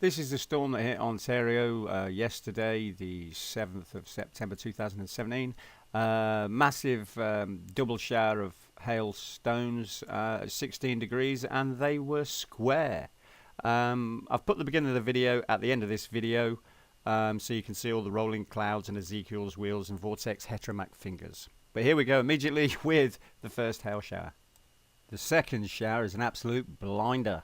This is the storm that hit Ontario yesterday, the 7th of September 2017. Massive double shower of hailstones, 16 degrees, and they were square. I've put the beginning of the video at the end of this video so you can see all the rolling clouds and Ezekiel's wheels and vortex heteromac fingers. But here we go immediately with the first hail shower. The second shower is an absolute blinder.